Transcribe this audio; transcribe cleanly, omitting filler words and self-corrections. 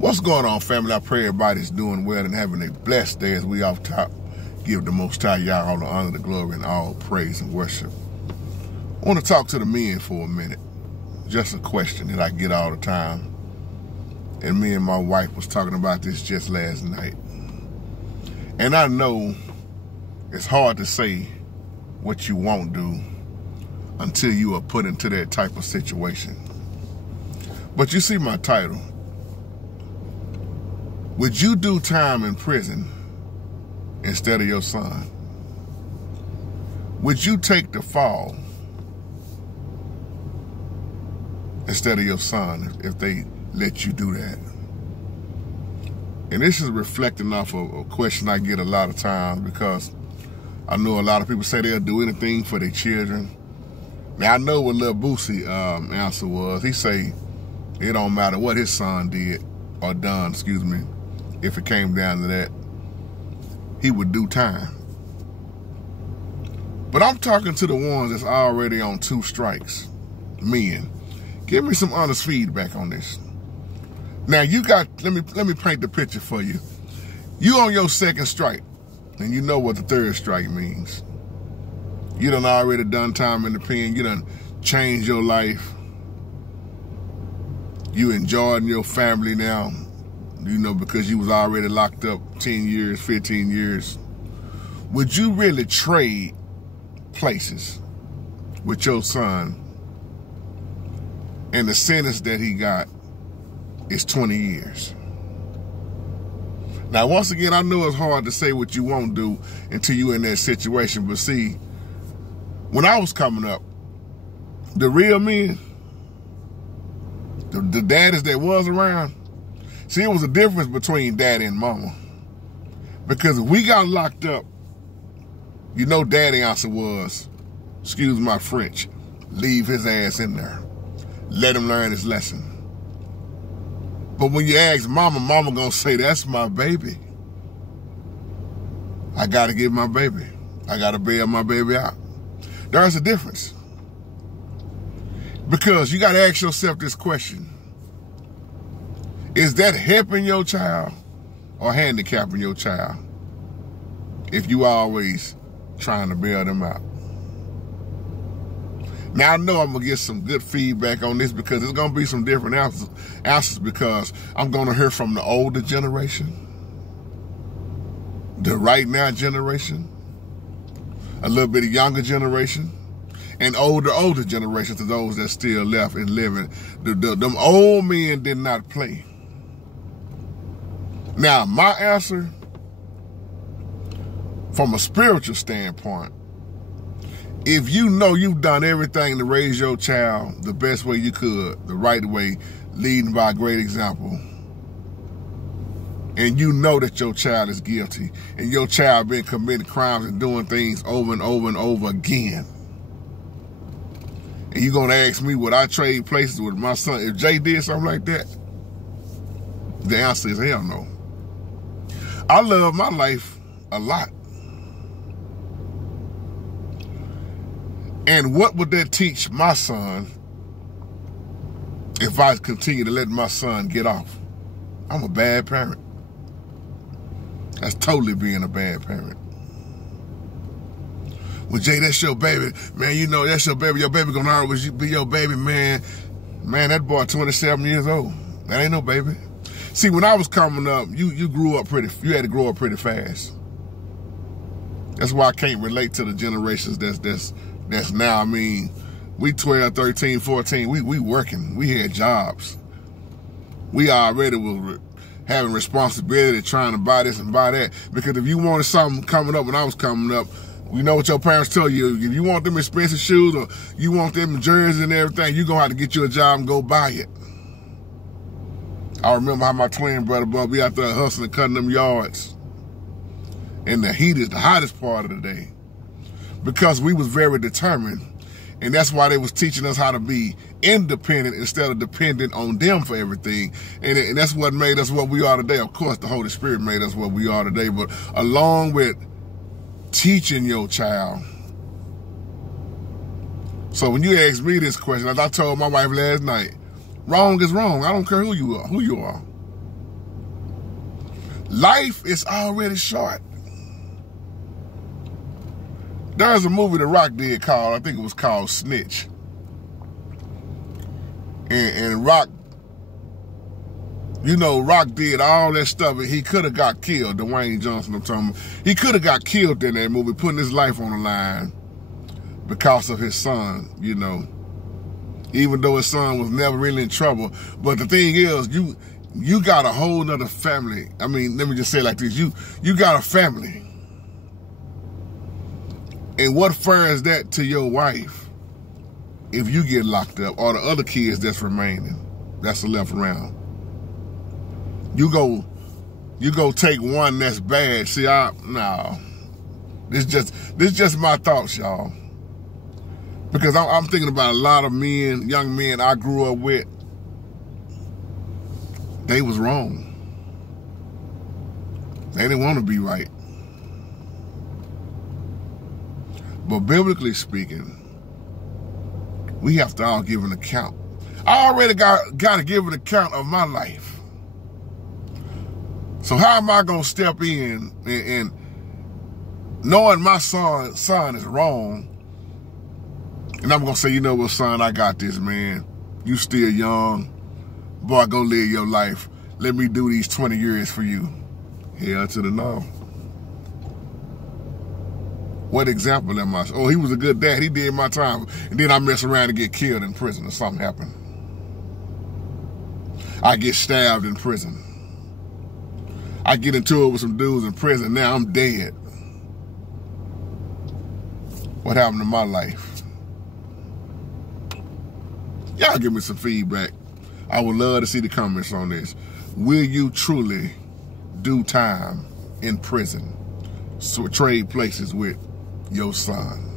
What's going on, family? I pray everybody's doing well and having a blessed day as we off top give the Most High Yah all the honor, the glory, and all praise and worship. I want to talk to the men for a minute. Just a question that I get all the time. And me and my wife was talking about this just last night. And I know it's hard to say what you won't do until you are put into that type of situation. But you see my title. Would you do time in prison instead of your son? Would you take the fall instead of your son if they let you do that? And this is reflecting off of a question I get a lot of times, because I know a lot of people say they'll do anything for their children. Now I know what Lil Boosie answer was. He say it don't matter what his son did or done, excuse me. If it came down to that, he would do time. But I'm talking to the ones that's already on 2 strikes. Men, give me some honest feedback on this. Now you got, let me paint the picture for you. You on your 2nd strike, and you know what the 3rd strike means. You done already done time in the pen. You done changed your life. You enjoying your family now. You know, because you was already locked up 10 years, 15 years. Would you really trade places with your son, and the sentence that he got is 20 years? Now, once again, I know it's hard to say what you won't do until you're in that situation. But see, when I was coming up, the real men, the daddies that was around, see, it was a difference between daddy and mama. Because if we got locked up, you know daddy answer was, excuse my French, leave his ass in there. Let him learn his lesson. But when you ask mama, mama gonna say, that's my baby. I gotta get my baby. I gotta bail my baby out. There's a difference. Because you gotta ask yourself this question. Is that helping your child or handicapping your child if you always trying to bail them out? Now, I know I'm going to get some good feedback on this, because there's going to be some different answers, because I'm going to hear from the older generation, the right now generation, a little bit of younger generation, and older generation, to those that still left and living. Them old men did not play. Now, my answer, from a spiritual standpoint, if you know you've done everything to raise your child the best way you could, the right way, leading by a great example, and you know that your child is guilty, and your child been committing crimes and doing things over and over and over again, and you're going to ask me, would I trade places with my son if Jay did something like that? The answer is hell no. I love my life a lot. And what would that teach my son if I continue to let my son get off? I'm a bad parent. That's totally being a bad parent. Well, Jay, that's your baby. Man, you know, that's your baby. Your baby gonna always be your baby, man. Man, that boy 27 years old. That ain't no baby. See, when I was coming up, you had to grow up pretty fast. That's why I can't relate to the generations that's now. I mean, we 12, 13, 14, we working. We had jobs. We already were having responsibility, trying to buy this and buy that. Because if you wanted something coming up when I was coming up, you know what your parents tell you, if you want them expensive shoes or you want them jerseys and everything, you're going to have to get you a job and go buy it. I remember how my twin brother, we out there hustling, cutting them yards. And the heat is the hottest part of the day. Because we was very determined. And that's why they was teaching us how to be independent instead of dependent on them for everything. And that's what made us what we are today. Of course, the Holy Spirit made us what we are today. But along with teaching your child. So when you ask me this question, as I told my wife last night, wrong is wrong. I don't care who you are. Life is already short. There's a movie The Rock did called, I think it was called Snitch. And Rock, you know, Rock did all that stuff, and he could have got killed. Dwayne Johnson, I'm talking about. He could have got killed in that movie, putting his life on the line because of his son, you know. Even though his son was never really in trouble. But the thing is, you got a whole nother family. I mean, let me just say it like this. You got a family. And what fair is that to your wife if you get locked up, or the other kids that's remaining, that's left around? You go take one that's bad. See, no. This just my thoughts, y'all. Because I'm thinking about a lot of men, young men I grew up with. They was wrong. They didn't want to be right. But biblically speaking, we have to all give an account. I already got to give an account of my life. So how am I going to step in and knowing my son is wrong, and I'm going to say, you know what, son, I got this, man. You still young. Boy, go live your life. Let me do these 20 years for you. Hell to the no. What example am I? Oh, he was a good dad. He did my time. And then I mess around and get killed in prison or something happened. I get stabbed in prison. I get into it with some dudes in prison. Now I'm dead. What happened to my life? Y'all give me some feedback. I would love to see the comments on this. Will you truly do time in prison? So trade places with your son?